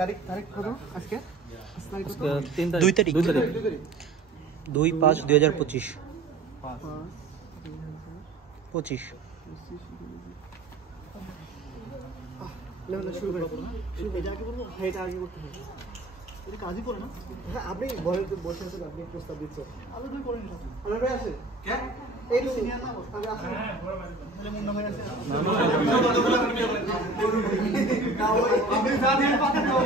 তারিখ কত আজকে? 2 তারিখ 2/5/2025 25 শুরু করে এটা আগে বলবো। হ্যাঁ, এটা আগে করতে হবে। এটা কাজই করে না। হ্যাঁ, আপনি বসে আছেন, আপনি প্রস্তাব দিচ্ছেন। আলো ভাই করেন না। আলো ভাই আছে কে? এই তো সিনিয়র না, তবে আছে। হ্যাঁ, বড় ভাই। তাহলে মুন্না ভাই আছে। না ওই আপনি জানেন পাতে দাও।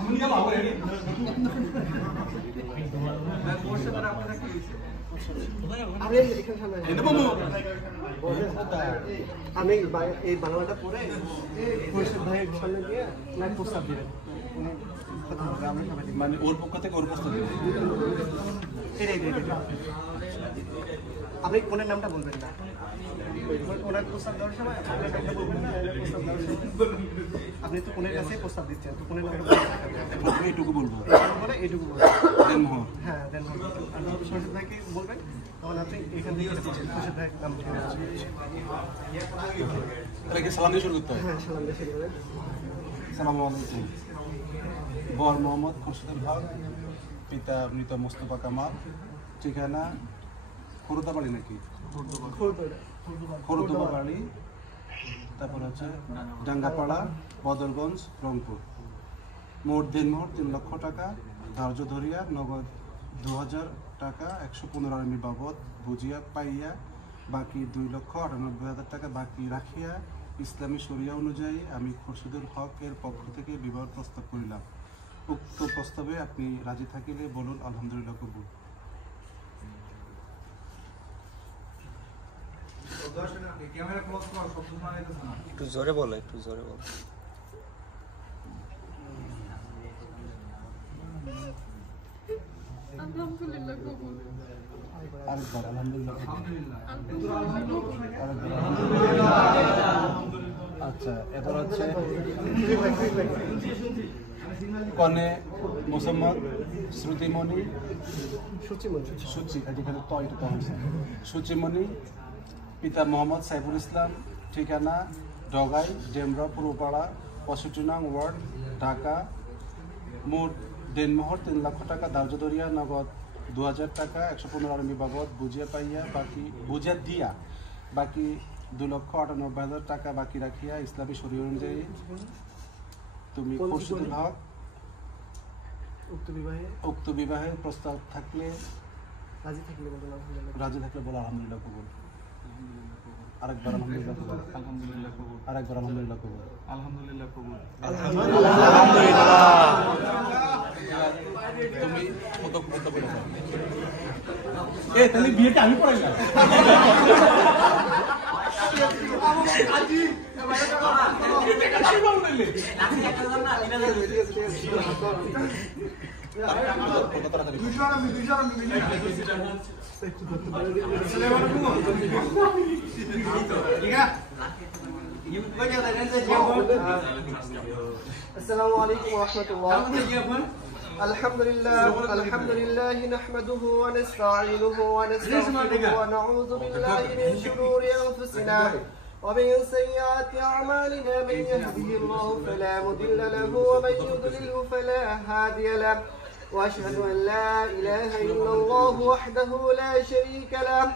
আমি নিয়ে লাভ হয়নি। না বসে তারা আপনারা কি হইছে? আমি এখানে সামনে এনে বাবু আমি এই বাংলাটা পড়ে পরিষদ ভাইয়ের সামনে দিয়ে লাইভ প্রস্তাব দিবেন। মানে ওর পক্ষ থেকে ওর প্রস্তাব দিবেন। আপনি কোনের নামটা বলবেন না, ওনার প্রস্তাব দেওয়ার সময় আপনি তো কোনের কাছে প্রস্তাব দিচ্ছেন, তো কোনের নামটা প্রথমে এইটুকু বলবো, বলে এইটুকু দেনমোহর। হ্যাঁ, দেনমোহর। আর সরস্বতী ভাইকে বলবেন, তখন আপনি এখান থেকে সরস্বতী ভাইয়ের নাম সালাম দিয়ে শুরু করতে হয়। হ্যাঁ, সালাম দিয়ে শুরু করেন। আসসালামু আলাইকুম। বর মোহাম্মদ খুরশিদুল হক, পিতা মৃত মোস্তফা কামাল, ঠিকানা খোরদাবাড়ি নাকি খোরদাবাড়ি, তারপর হচ্ছে ডাঙ্গাপাড়া, বদরগঞ্জ, রংপুর। মোট দেনমোহর 3 লক্ষ টাকা, ধার্য ধরিয়া নগদ 2000 টাকা 115 আর্মি বাবদ বুঝিয়া পাইয়া বাকি 2,98,000 টাকা বাকি রাখিয়া ইসলামী শরিয়া অনুযায়ী আমি খুরশিদুল হক এর পক্ষ থেকে বিবাহ প্রস্তাব করিলাম। উক্ত প্রস্তাবে আপনি রাজি থাকিলে বলুন আলহামদুলিল্লাহ কবুল। একটু জোরে বলো, একটু জোরে বলো। আলহামদুলিল্লাহ কবুল। আরেকবার আলহামদুলিল্লাহ। আচ্ছা, এবার হচ্ছে কনে মোসাম্মদ শ্রুতিমণি যেখানে সুচিমণি, পিতা মোহাম্মদ সাইফুল ইসলাম, ঠিকানা ডগাই, ডেমরা, পূর্বপাড়া, 65 নং ওয়ার্ড, ঢাকা। মোট দেনমোহর 3 লক্ষ টাকা, ধার্য ধরিয়া নগদ 2000 টাকা 115 আর্মি বাবদ বুঝিয়া দিয়া বাকি 2,98,000 টাকা বাকি রাখিয়া ইসলামী শরীয়ত অনুযায়ী তুমি খুরশিদুল হক উক্ত বিবাহের প্রস্তাব থাকলে রাজি থাকলে বলো আলহামদুলিল্লাহ কবুল। আরেকবার আলহামদুলিল্লাহ কবুল। আলহামদুলিল্লাহ কবুল। আরেকবার আলহামদুলিল্লাহ কবুল। আলহামদুলিল্লাহ কবুল। তুমি কত বলে দাও। তাহলে বিয়েটা আমি পড়াইলাম। السلام عليكم ورحمة الله. الحمد لله نحمده ونستعينه ونستغفره ونعوذ بالله من شرور أنفسنا ومن سيئات أعمالنا. من يهده الله فلا مضل له ومن يضلله فلا هادي له، وأشهد أن لا إله إلا الله وحده لا شريك له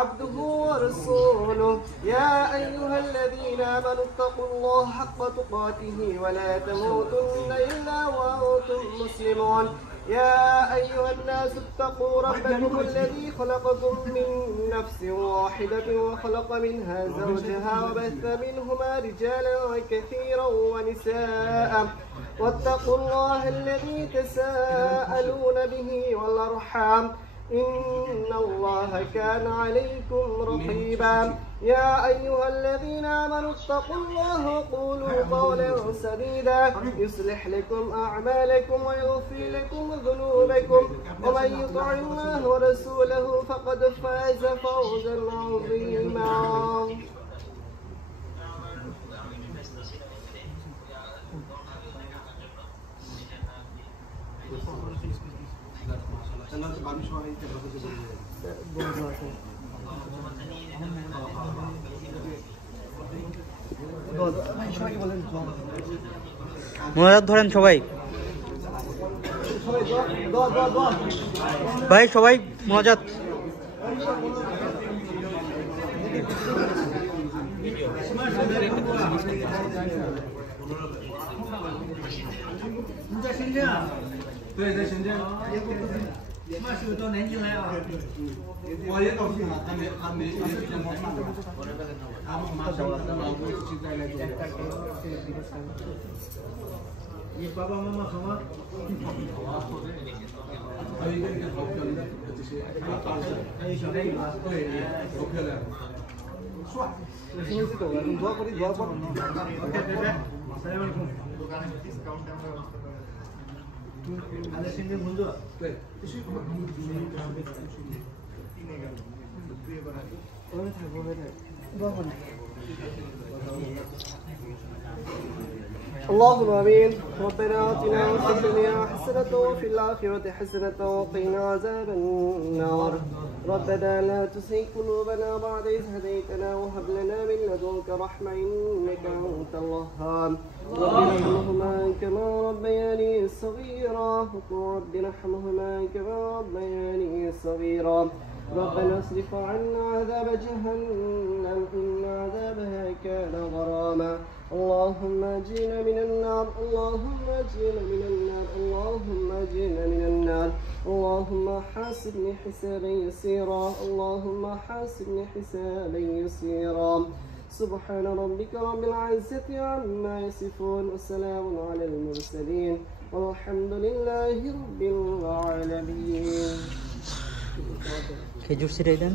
عبده ورسوله. يا أيها الذين آمنوا اتقوا الله حق تقاته ولا تموتن إلا وأنتم مسلمون. يا أيها الناس اتقوا ربكم الذي خلقكم من نفس واحدة وخلق منها زوجها وبث منهما رجالا كثيرا ونساء، واتقوا الله الذي تساءلون به والأرحام إن الله كان عليكم رقيبا. يا أيها الذين آمنوا اتقوا الله وقولوا قولا سديدا يصلح لكم أعمالكم ويغفر لكم ذنوبكم، ومن يطع الله ورسوله فقد فاز فوزا عظيما. মোনাজাত ধরেন সবাই, ভাই সবাই মোনাজাত। Papa mama semua. Ada sini mundur. اللهم امين. ربنا اتنا في الدنيا حسنة وفي الآخرة حسنة وقنا عذاب النار. ربنا لا تزغ قلوبنا بعد إذ هديتنا وهب لنا من لدنك رحمة إنك أنت الوهاب. رب ارحمهما كما ربياني صغيرا وقل رب ارحمهما كما ربياني صغيرا. ربنا اصرف عنا عذاب جهنم إن عذابها كان غراما. اللهم اجينا من النار، اللهم اجينا من النار، اللهم اجينا من النار. اللهم حاسبني حسابا يسيرا، اللهم حاسبني حسابا يسيرا. سبحان ربك رب العزة عما يصفون وسلام على المرسلين والحمد لله رب العالمين. খেজুর ছিটাই দেন।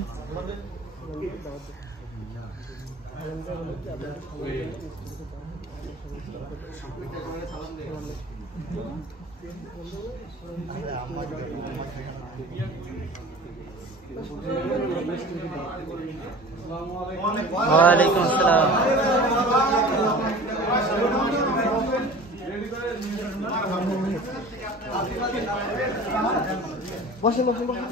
ওয়ালাইকুম আসসালাম। বসে বসে বসে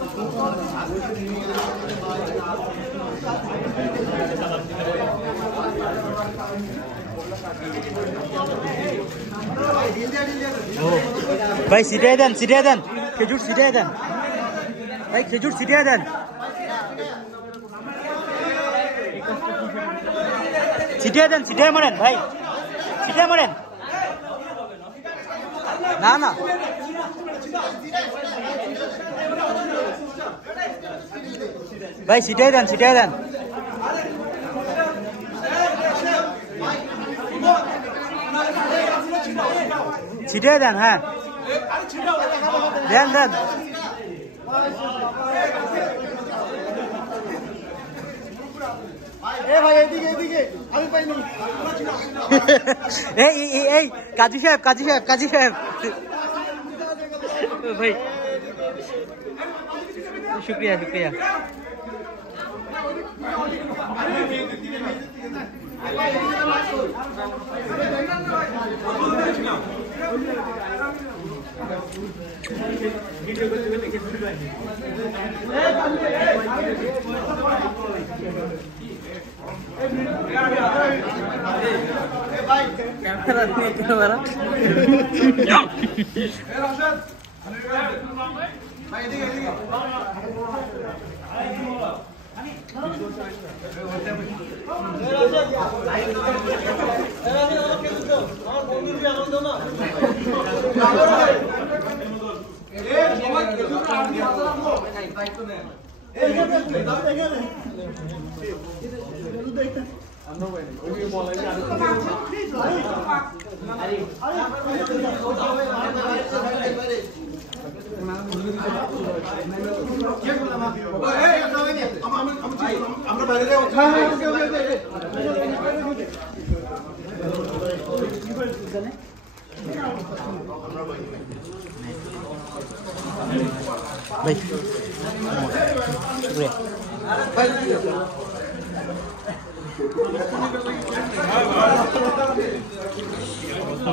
ভাই ছিটাই দেন, ছিটাই দেন, খেজুর ছিটাই দেন ভাই, খেজুর ছিটাই দেন, ছিটাই দেন, ছিটাই মারেন ভাই, ছিটাই মারেন। না না ভাই ছিটাই দেন, ছিটাই দেন। ছিটাই দেন, হ্যাঁ দেন দেন। এই কাজী সাহেব, কাজী সাহেব, কাজী সাহেব ভাই, শুক্রিয়া শুক্রিয়া।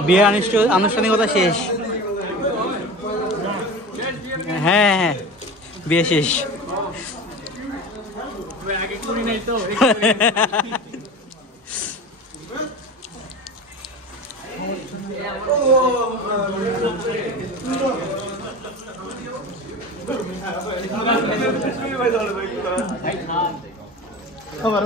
বিয়ের আনুষ্ঠানিকতা শেষ। হ্যাঁ হ্যাঁ বিয়ে শেষ। আগে করি নাই তো আমার